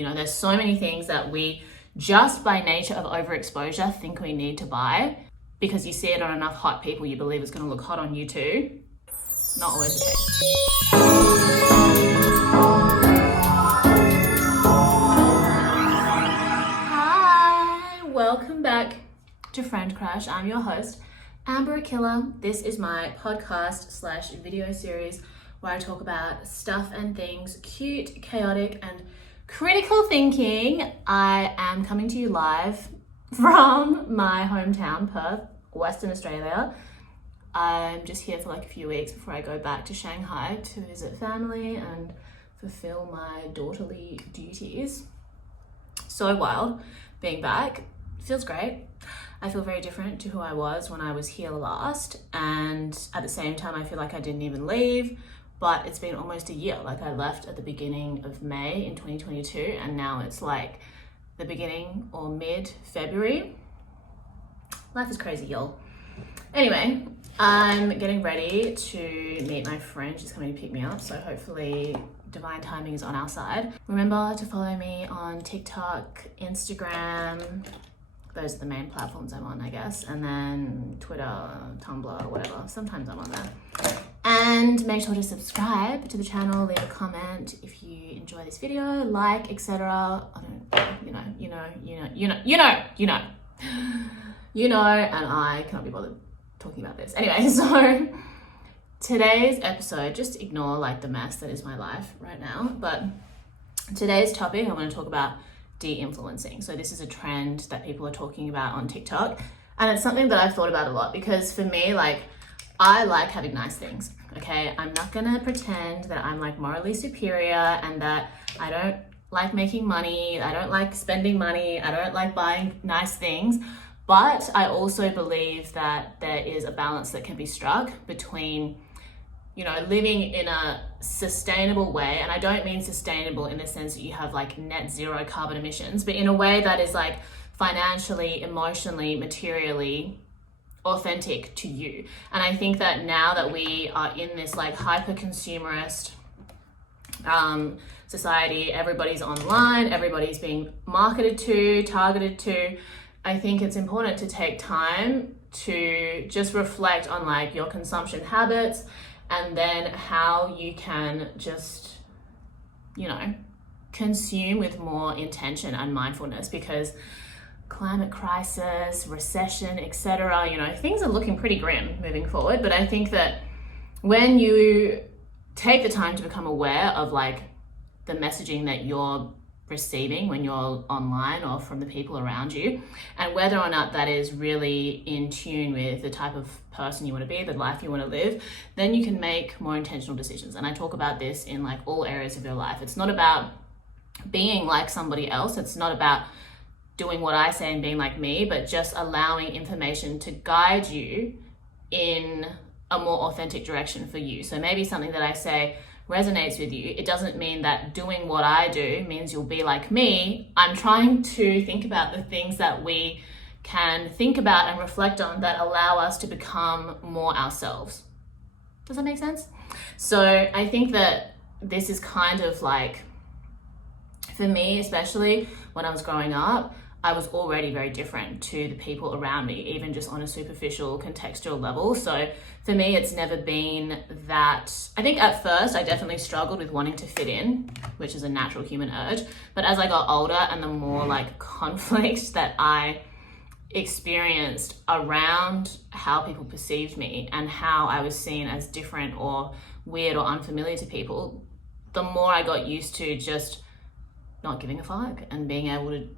You know, there's so many things that we just by nature of overexposure think we need to buy because you see it on enough hot people, you believe it's going to look hot on you too. Not always the case. Hi, welcome back to Friend Crush. I'm your host, Akilla. This is my podcast / video series where I talk about stuff and things cute, chaotic, and critical thinking. I am coming to you live from my hometown, Perth, Western Australia. I'm just here for like a few weeks before I go back to Shanghai to visit family and fulfill my daughterly duties. So wild being back. Feels great. I feel very different to who I was when I was here last, and at the same time I feel like I didn't even leave, but it's been almost a year. Like I left at the beginning of May in 2022 and now it's like the beginning or mid-February. Life is crazy, y'all. Anyway, I'm getting ready to meet my friend. She's coming to pick me up, so hopefully divine timing is on our side. Remember to follow me on TikTok, Instagram. Those are the main platforms I'm on, I guess. And then Twitter, Tumblr, whatever. Sometimes I'm on there. And make sure to subscribe to the channel, leave a comment if you enjoy this video, like, etc. I don't, you know, and I cannot be bothered talking about this. Anyway, so today's episode, just ignore like the mess that is my life right now. But today's topic, I want to talk about de-influencing. So this is a trend that people are talking about on TikTok. And it's something that I've thought about a lot because for me, like, I like having nice things, okay? I'm not gonna pretend that I'm like morally superior and that I don't like making money, I don't like spending money, I don't like buying nice things. But I also believe that there is a balance that can be struck between, you know, living in a sustainable way. And I don't mean sustainable in the sense that you have like net zero carbon emissions, but in a way that is like financially, emotionally, materially authentic to you. And I think that now that we are in this like hyper consumerist society, everybody's online, everybody's being marketed to, targeted to, I think it's important to take time to just reflect on like your consumption habits and then how you can just, you know, consume with more intention and mindfulness, because climate crisis, recession, etc., you know, things are looking pretty grim moving forward. But I think that when you take the time to become aware of like the messaging that you're receiving when you're online or from the people around you, and whether or not that is really in tune with the type of person you want to be, the life you want to live, then you can make more intentional decisions. And I talk about this in like all areas of your life. It's not about being like somebody else. It's not about doing what I say and being like me, but just allowing information to guide you in a more authentic direction for you. So maybe something that I say resonates with you. It doesn't mean that doing what I do means you'll be like me. I'm trying to think about the things that we can think about and reflect on that allow us to become more ourselves. Does that make sense? So I think that this is kind of like, for me, especially when I was growing up, I was already very different to the people around me, even just on a superficial contextual level. So for me, it's never been that. I think at first I definitely struggled with wanting to fit in, which is a natural human urge. But as I got older and the more like conflict that I experienced around how people perceived me and how I was seen as different or weird or unfamiliar to people, the more I got used to just not giving a fuck and being able to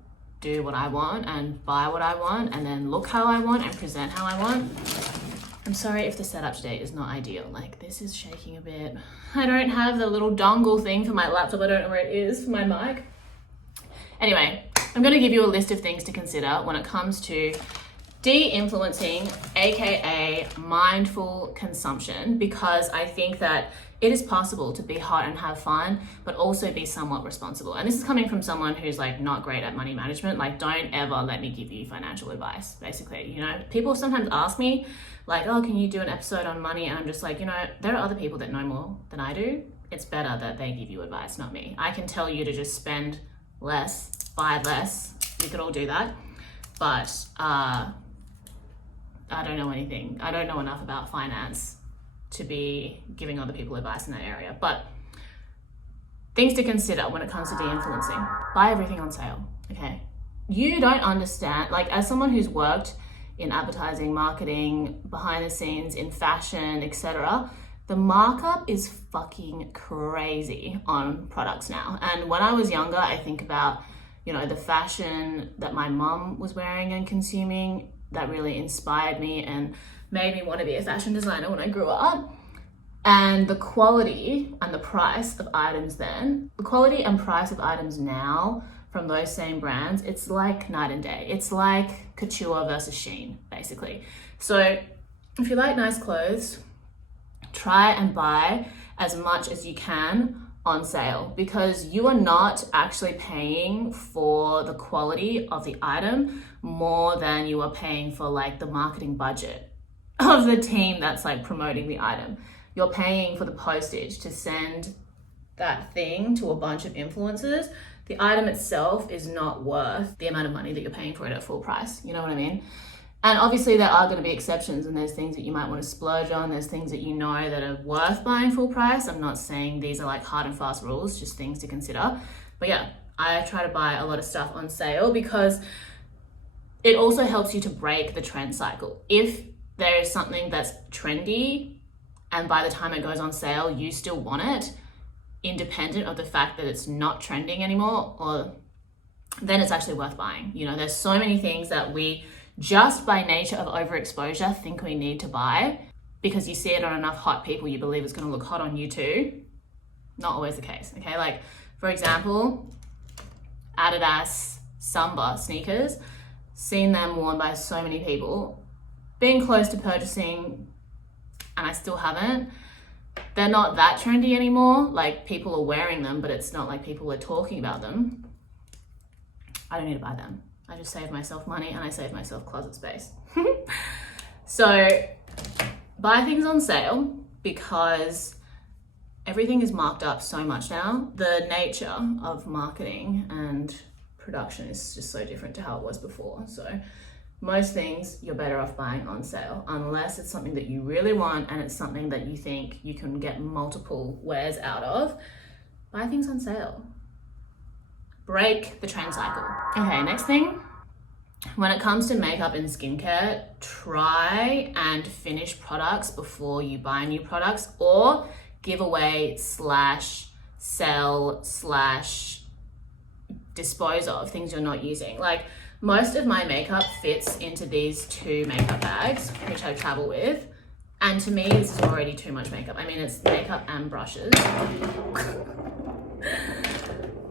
do what I want and buy what I want and then look how I want and present how I want. I'm sorry if the setup today is not ideal. Like, this is shaking a bit. I don't have the little dongle thing for my laptop. I don't know where it is for my mic. Anyway, I'm going to give you a list of things to consider when it comes to de-influencing, aka mindful consumption, because I think that it is possible to be hot and have fun, but also be somewhat responsible. And this is coming from someone who's like not great at money management. Like, don't ever let me give you financial advice, basically. You know, people sometimes ask me like, oh, can you do an episode on money? And I'm just like, you know, there are other people that know more than I do. It's better that they give you advice, not me. I can tell you to just spend less, buy less. We could all do that. But I don't know anything. I don't know enough about finance to be giving other people advice in that area. But things to consider when it comes to de-influencing. Buy everything on sale, okay? You don't understand, like as someone who's worked in advertising, marketing, behind the scenes, in fashion, etc., the markup is fucking crazy on products now. And when I was younger, I think about, you know, the fashion that my mum was wearing and consuming that really inspired me and made me want to be a fashion designer when I grew up. And the quality and the price of items then, the quality and price of items now from those same brands, it's like night and day. It's like couture versus Shein, basically. So if you like nice clothes, try and buy as much as you can on sale, because you are not actually paying for the quality of the item more than you are paying for like the marketing budget of the team that's like promoting the item. You're paying for the postage to send that thing to a bunch of influencers. The item itself is not worth the amount of money that you're paying for it at full price. You know what I mean? And obviously there are going to be exceptions, and there's things that you might want to splurge on. There's things that you know that are worth buying full price. I'm not saying these are like hard and fast rules, just things to consider. But yeah, I try to buy a lot of stuff on sale because it also helps you to break the trend cycle. If there is something that's trendy and by the time it goes on sale, you still want it, independent of the fact that it's not trending anymore, or then it's actually worth buying. You know, there's so many things that we just by nature of overexposure think we need to buy because you see it on enough hot people, you believe it's going to look hot on you too. Not always the case, okay? Like, for example, Adidas Samba sneakers, seen them worn by so many people, being close to purchasing, and I still haven't. They're not that trendy anymore. Like, people are wearing them, but it's not like people are talking about them. I don't need to buy them. I just save myself money and I save myself closet space. So buy things on sale because everything is marked up so much now. The nature of marketing and production is just so different to how it was before. So most things you're better off buying on sale, unless it's something that you really want and it's something that you think you can get multiple wears out of. Buy things on sale. Break the trend cycle. Okay, next thing. When it comes to makeup and skincare, try and finish products before you buy new products, or give away / sell / dispose of things you're not using. Like, most of my makeup fits into these 2 makeup bags, which I travel with. And to me, this is already too much makeup. I mean, it's makeup and brushes.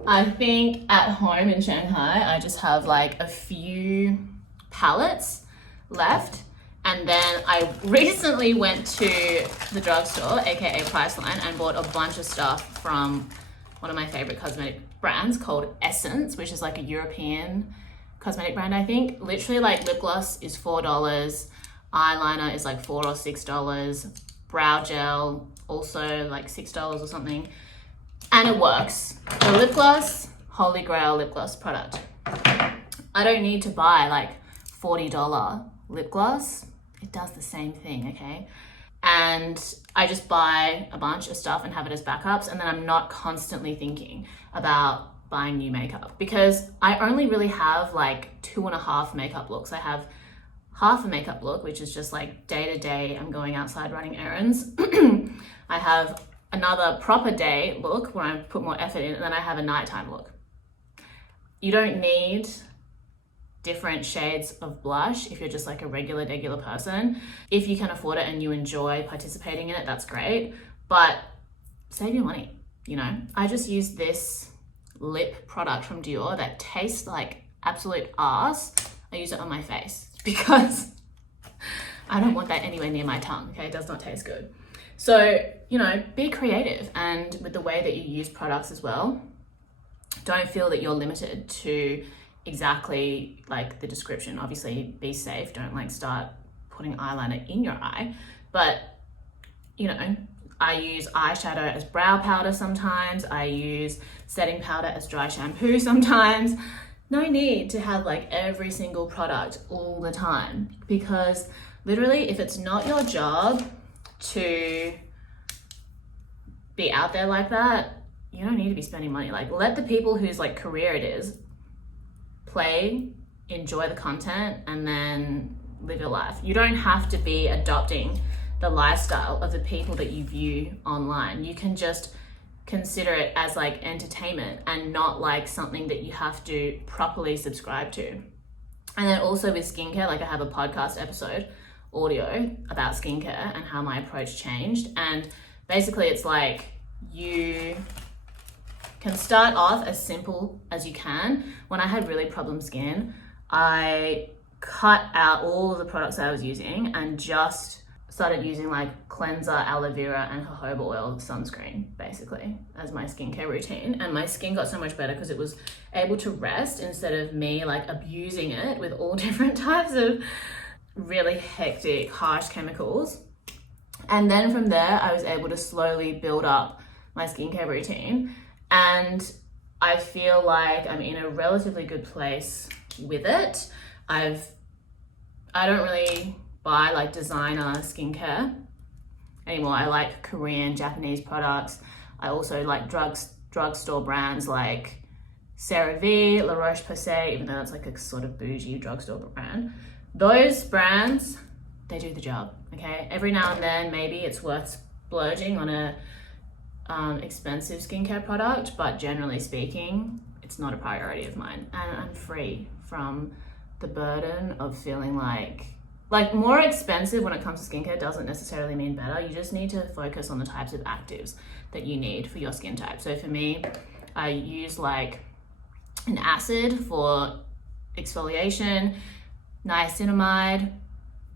I think at home in Shanghai, I just have like a few palettes left. And then I recently went to the drugstore, aka Priceline, and bought a bunch of stuff from one of my favorite cosmetic brands called Essence, which is like a European cosmetic brand, I think. Literally, like, lip gloss is $4, eyeliner is like $4 or $6, brow gel also like $6 or something. And it works. The lip gloss, holy grail lip gloss product. I don't need to buy like $40 lip gloss. It does the same thing, okay? And I just buy a bunch of stuff and have it as backups, and then I'm not constantly thinking about buying new makeup, because I only really have like 2.5 makeup looks. I have half a makeup look, which is just like day to day, I'm going outside running errands. I have another proper day look where I put more effort in, and then I have a nighttime look. You don't need different shades of blush if you're just like a regular person. If you can afford it and you enjoy participating in it, that's great, but save your money, you know? I just use this lip product from Dior that tastes like absolute ass. I use it on my face because I don't want that anywhere near my tongue, okay? It does not taste good. So, you know, be creative, and with the way that you use products as well, don't feel that you're limited to exactly like the description. Obviously, be safe. Don't like start putting eyeliner in your eye, but you know, I use eyeshadow as brow powder sometimes. I use setting powder as dry shampoo sometimes. No need to have like every single product all the time, because literally if it's not your job to be out there like that, you don't need to be spending money. Like, let the people whose like career it is play, enjoy the content, and then live your life. You don't have to be adopting the lifestyle of the people that you view online. You can just consider it as like entertainment and not like something that you have to properly subscribe to. And then also with skincare, like I have a podcast episode audio about skincare and how my approach changed. And basically it's like you can start off as simple as you can. When I had really problem skin, I cut out all of the products that I was using and just started using like cleanser, aloe vera, and jojoba oil sunscreen basically as my skincare routine. And my skin got so much better because it was able to rest instead of me like abusing it with all different types of really hectic, harsh chemicals. And then from there, I was able to slowly build up my skincare routine. And I feel like I'm in a relatively good place with it. I don't really buy like designer skincare anymore. I like Korean, Japanese products. I also like drugstore brands like CeraVe, La Roche-Posay, even though that's like a sort of bougie drugstore brand. Those brands, they do the job, okay? Every now and then, maybe it's worth splurging on a expensive skincare product, but generally speaking, it's not a priority of mine. And I'm free from the burden of feeling like more expensive when it comes to skincare doesn't necessarily mean better. You just need to focus on the types of actives that you need for your skin type. So for me, I use like an acid for exfoliation, niacinamide,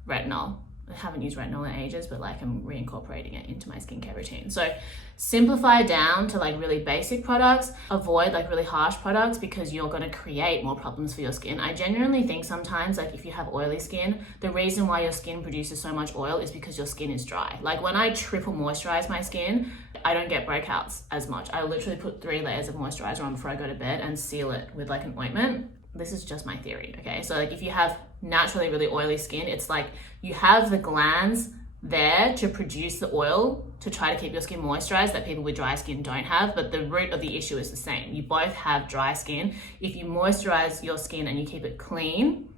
retinol. I haven't used retinol in ages, but like I'm reincorporating it into my skincare routine. So simplify down to like really basic products, avoid like really harsh products because you're going to create more problems for your skin. I genuinely think sometimes like if you have oily skin, the reason why your skin produces so much oil is because your skin is dry. Like when I triple moisturize my skin, I don't get breakouts as much. I literally put 3 layers of moisturizer on before I go to bed and seal it with like an ointment. This is just my theory, okay? So like if you have naturally really oily skin, it's like you have the glands there to produce the oil to try to keep your skin moisturized that people with dry skin don't have, but the root of the issue is the same. You both have dry skin. If you moisturize your skin and you keep it clean,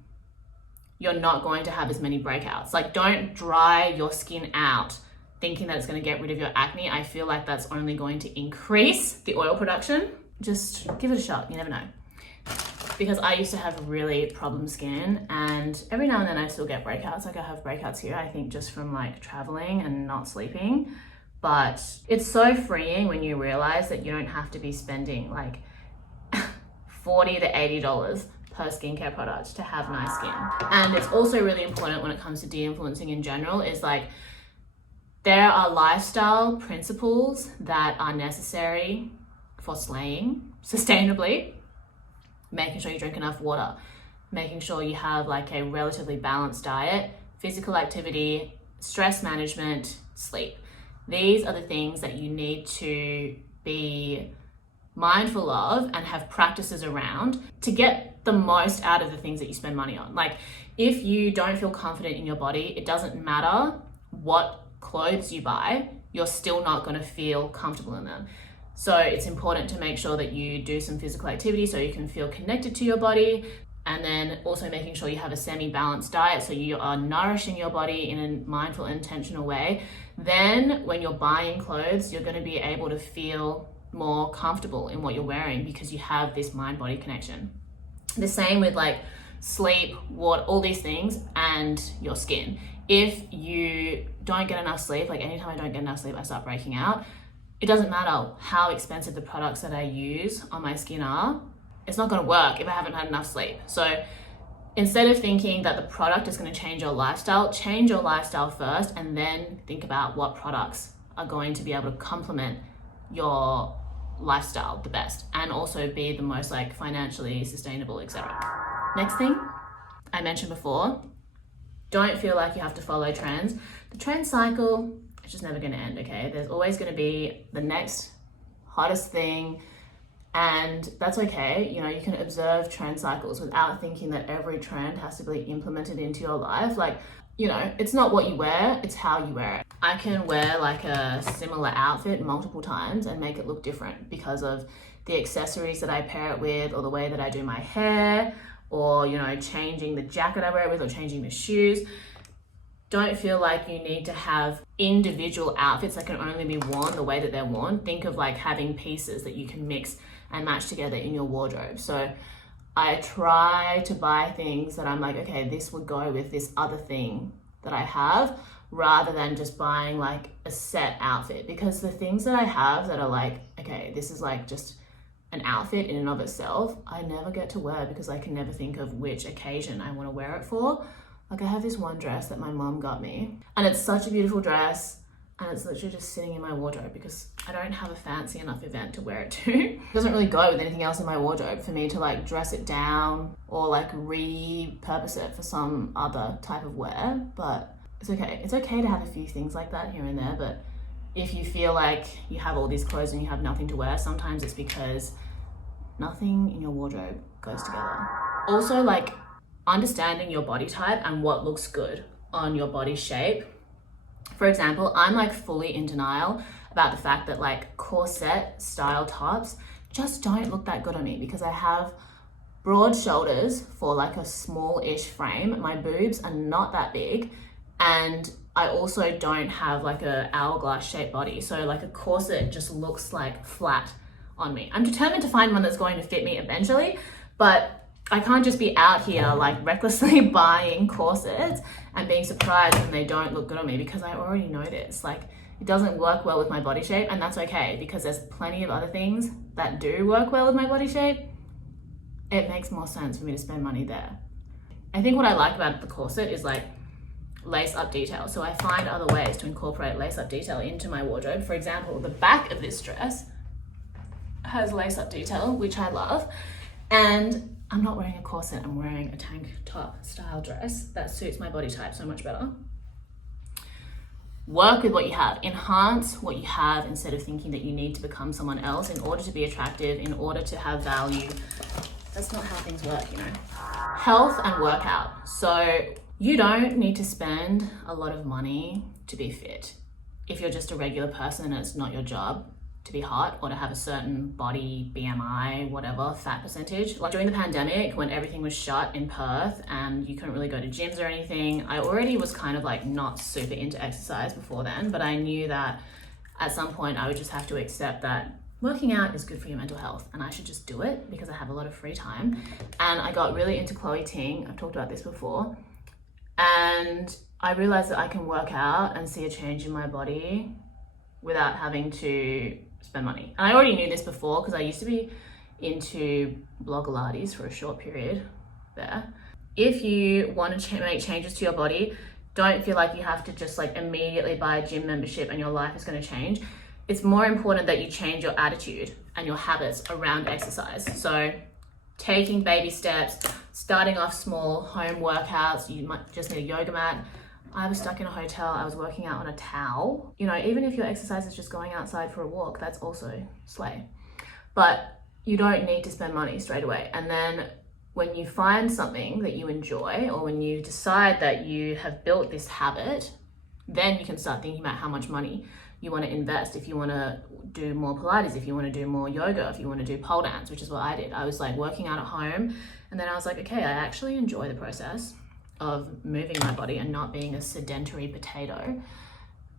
you're not going to have as many breakouts. Like don't dry your skin out thinking that it's going to get rid of your acne. I feel like that's only going to increase the oil production. Just give it a shot, you never know. Because I used to have really problem skin and every now and then I still get breakouts. Like I have breakouts here, I think just from like traveling and not sleeping. But it's so freeing when you realize that you don't have to be spending like $40 to $80 per skincare product to have nice skin. And it's also really important when it comes to de-influencing in general is like there are lifestyle principles that are necessary for slaying sustainably. Making sure you drink enough water, making sure you have like a relatively balanced diet, physical activity, stress management, sleep. These are the things that you need to be mindful of and have practices around to get the most out of the things that you spend money on. Like if you don't feel confident in your body, it doesn't matter what clothes you buy, you're still not going to feel comfortable in them. So it's important to make sure that you do some physical activity so you can feel connected to your body, and then also making sure you have a semi-balanced diet so you are nourishing your body in a mindful, intentional way. Then when you're buying clothes, you're going to be able to feel more comfortable in what you're wearing because you have this mind-body connection. The same with like sleep, water, all these things, and your skin. If you don't get enough sleep, like anytime I don't get enough sleep, I start breaking out. It doesn't matter how expensive the products that I use on my skin are, it's not going to work if I haven't had enough sleep. So instead of thinking that the product is going to change your lifestyle first and then think about what products are going to be able to complement your lifestyle the best and also be the most like financially sustainable, etc. Next thing I mentioned before, don't feel like you have to follow trends. The trend cycle it's just never going to end, okay? There's always going to be the next hottest thing, and that's okay. You know, you can observe trend cycles without thinking that every trend has to be implemented into your life. Like, you know, it's not what you wear, it's how you wear it. I can wear like a similar outfit multiple times and make it look different because of the accessories that I pair it with, or the way that I do my hair, or, you know, changing the jacket I wear it with, or changing the shoes. Don't feel like you need to have individual outfits that can only be worn the way that they're worn. Think of like having pieces that you can mix and match together in your wardrobe. So I try to buy things that I'm like, okay, this would go with this other thing that I have, rather than just buying like a set outfit. Because the things that I have that are like, okay, this is like just an outfit in and of itself, I never get to wear because I can never think of which occasion I want to wear it for. Like, I have this one dress that my mom got me, and it's such a beautiful dress, and it's literally just sitting in my wardrobe because I don't have a fancy enough event to wear it to. It doesn't really go with anything else in my wardrobe for me to like dress it down or like repurpose it for some other type of wear. But it's okay. It's okay to have a few things like that here and there, but if you feel like you have all these clothes and you have nothing to wear, sometimes it's because nothing in your wardrobe goes together. Also, like, understanding your body type and what looks good on your body shape. For example, I'm like fully in denial about the fact that like corset style tops just don't look that good on me because I have broad shoulders for like a small-ish frame. My boobs are not that big, and I also don't have like a hourglass shaped body. So like a corset just looks like flat on me. I'm determined to find one that's going to fit me eventually, but I can't just be out here like recklessly buying corsets and being surprised when they don't look good on me, because I already know this. Like, it doesn't work well with my body shape, and that's okay because there's plenty of other things that do work well with my body shape. It makes more sense for me to spend money there. I think what I like about the corset is like lace up detail. So I find other ways to incorporate lace up detail into my wardrobe. For example, the back of this dress has lace up detail, which I love. And I'm not wearing a corset, I'm wearing a tank top style dress that suits my body type so much better. Work with what you have, enhance what you have instead of thinking that you need to become someone else in order to be attractive, in order to have value. That's not how things work, you know. Health and workout. So you don't need to spend a lot of money to be fit. If you're just a regular person and it's not your job to be hot or to have a certain body, BMI, whatever, fat percentage. Like during the pandemic, when everything was shut in Perth and you couldn't really go to gyms or anything, I already was kind of like not super into exercise before then, but I knew that at some point I would just have to accept that working out is good for your mental health and I should just do it because I have a lot of free time. And I got really into Chloe Ting. I've talked about this before. And I realized that I can work out and see a change in my body without having to spend money. And I already knew this before because I used to be into Blogilates for a short period there. If you want to make changes to your body, don't feel like you have to just like immediately buy a gym membership and your life is going to change. It's more important that you change your attitude and your habits around exercise. So taking baby steps, starting off small home workouts. You might just need a yoga mat. I was stuck in a hotel, I was working out on a towel. You know, even if your exercise is just going outside for a walk, that's also slay. But you don't need to spend money straight away. And then when you find something that you enjoy, or when you decide that you have built this habit, then you can start thinking about how much money you want to invest. If you want to do more Pilates, if you want to do more yoga, if you want to do pole dance, which is what I did. I was like working out at home, and then I was like, okay, I actually enjoy the process of moving my body and not being a sedentary potato.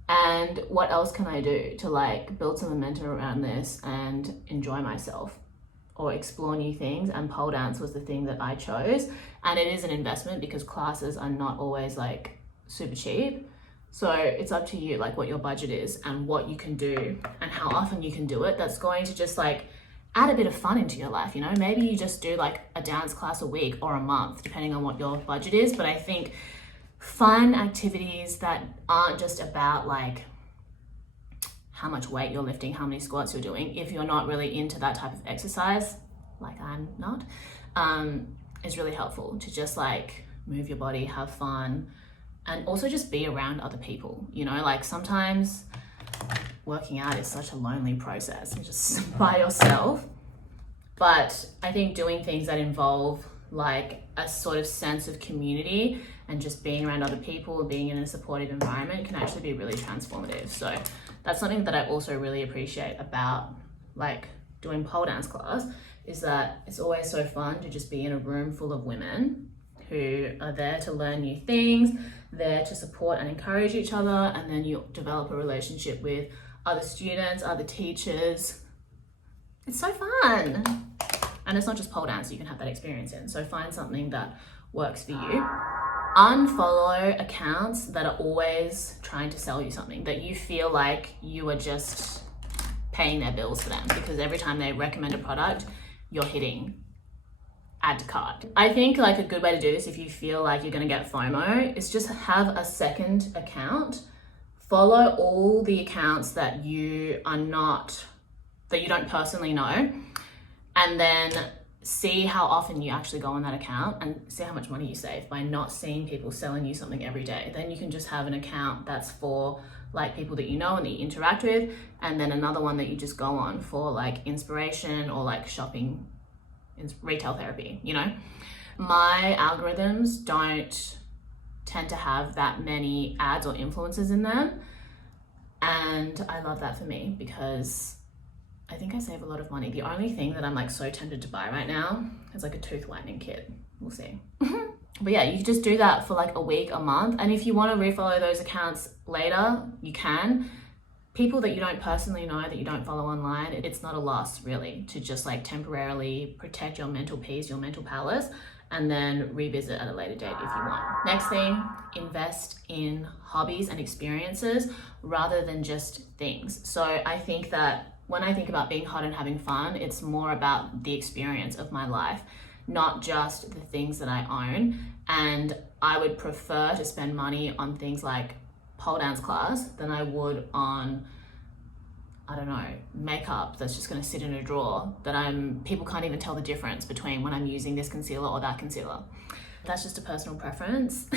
And what else can I do to like build some momentum around this and enjoy myself or explore new things? And pole dance was the thing that I chose. And it is an investment because classes are not always like super cheap. So it's up to you, like what your budget is and what you can do and how often you can do it. That's going to just like add a bit of fun into your life, you know? Maybe you just do like a dance class a week or a month, depending on what your budget is. But I think fun activities that aren't just about like how much weight you're lifting, how many squats you're doing, if you're not really into that type of exercise, like I'm not, is really helpful to just like move your body, have fun, and also just be around other people. You know, like sometimes working out is such a lonely process, and just by yourself. But I think doing things that involve like a sort of sense of community and just being around other people, being in a supportive environment can actually be really transformative. So that's something that I also really appreciate about like doing pole dance class, is that it's always so fun to just be in a room full of women who are there to learn new things, there to support and encourage each other, and then you develop a relationship with other students, other teachers. It's so fun. And it's not just pole dance you can have that experience in. So find something that works for you. Unfollow accounts that are always trying to sell you something, that you feel like you are just paying their bills for them, because every time they recommend a product, you're hitting add to cart. I think like a good way to do this, if you feel like you're gonna get FOMO, is just have a second account. Follow all the accounts that you don't personally know, and then see how often you actually go on that account and see how much money you save by not seeing people selling you something every day. Then you can just have an account that's for like people that you know and that you interact with, and then another one that you just go on for like inspiration or like shopping, retail therapy, you know? My algorithms don't tend to have that many ads or influencers in them, and I love that for me because I think I save a lot of money. The only thing that I'm like so tempted to buy right now is like a tooth whitening kit. We'll see. But yeah, you just do that for like a week, a month. And if you want to refollow those accounts later, you can. People that you don't personally know, that you don't follow online, it's not a loss really to just like temporarily protect your mental peace, your mental palace, and then revisit at a later date if you want. Next thing, invest in hobbies and experiences rather than just things. So I think that when I think about being hot and having fun, it's more about the experience of my life, not just the things that I own. And I would prefer to spend money on things like pole dance class than I would on, I don't know, makeup that's just gonna sit in a drawer that people can't even tell the difference between when I'm using this concealer or that concealer. That's just a personal preference.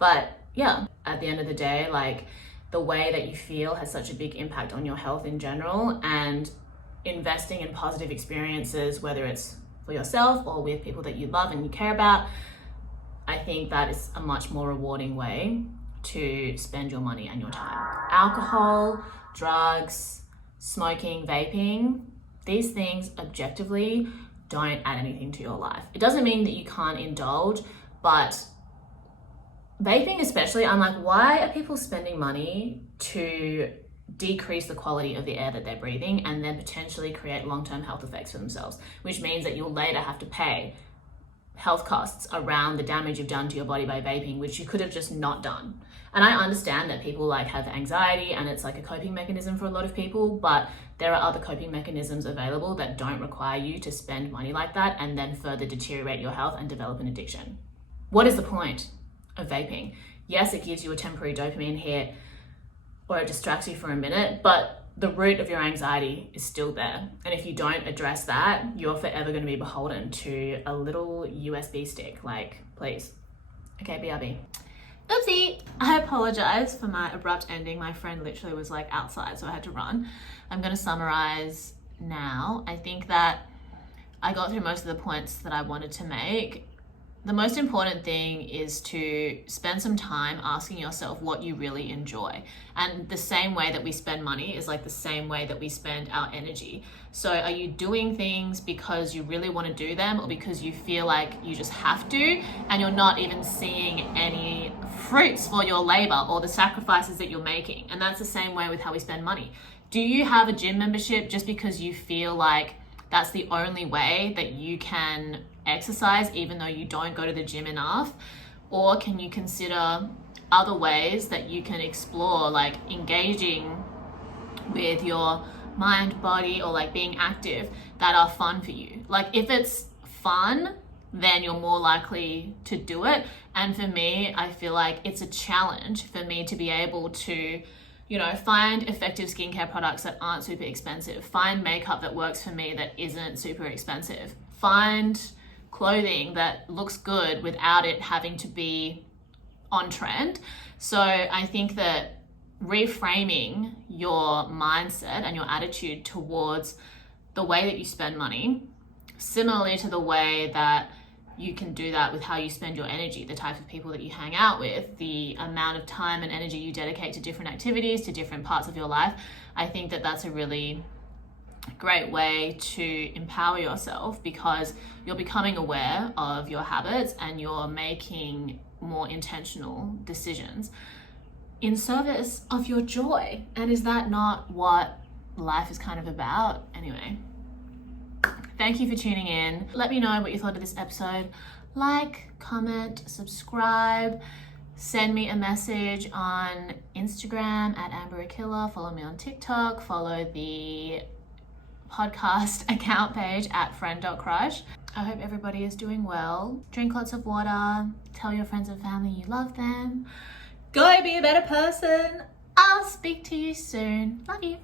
But yeah, at the end of the day, like, the way that you feel has such a big impact on your health in general, and investing in positive experiences, whether it's for yourself or with people that you love and you care about, I think that is a much more rewarding way to spend your money and your time. Alcohol, drugs, smoking, vaping, these things objectively don't add anything to your life. It doesn't mean that you can't indulge, but vaping especially, I'm like, why are people spending money to decrease the quality of the air that they're breathing and then potentially create long-term health effects for themselves, which means that you'll later have to pay health costs around the damage you've done to your body by vaping, which you could have just not done. And I understand that people like have anxiety and it's like a coping mechanism for a lot of people, but there are other coping mechanisms available that don't require you to spend money like that and then further deteriorate your health and develop an addiction. What is the point of vaping? Yes, it gives you a temporary dopamine hit or it distracts you for a minute, but the root of your anxiety is still there. And if you don't address that, you're forever going to be beholden to a little USB stick. Like, please. Okay, BRB. Oopsie. I apologize for my abrupt ending. My friend literally was like outside, so I had to run. I'm going to summarize now. I think that I got through most of the points that I wanted to make. The most important thing is to spend some time asking yourself what you really enjoy. And the same way that we spend money is like the same way that we spend our energy. So are you doing things because you really want to do them, or because you feel like you just have to and you're not even seeing any fruits for your labor or the sacrifices that you're making? And that's the same way with how we spend money. Do you have a gym membership just because you feel like that's the only way that you can exercise even though you don't go to the gym enough? Or can you consider other ways that you can explore, like engaging with your mind, body, or like being active that are fun for you? Like if it's fun, then you're more likely to do it. And for me, I feel like it's a challenge for me to be able to, you know, find effective skincare products that aren't super expensive, find makeup that works for me that isn't super expensive, find clothing that looks good without it having to be on trend. So I think that reframing your mindset and your attitude towards the way that you spend money, similarly to the way that you can do that with how you spend your energy, the type of people that you hang out with, the amount of time and energy you dedicate to different activities, to different parts of your life. I think that that's a really great way to empower yourself, because you're becoming aware of your habits and you're making more intentional decisions in service of your joy. And is that not what life is kind of about? Anyway, thank you for tuning in. Let me know what you thought of this episode. Like, comment, subscribe, send me a message on Instagram at Akilla, follow me on TikTok, follow the podcast account page at friend.crush. I hope everybody is doing well. Drink lots of water, tell your friends and family you love them. Go be a better person. I'll speak to you soon. Love you.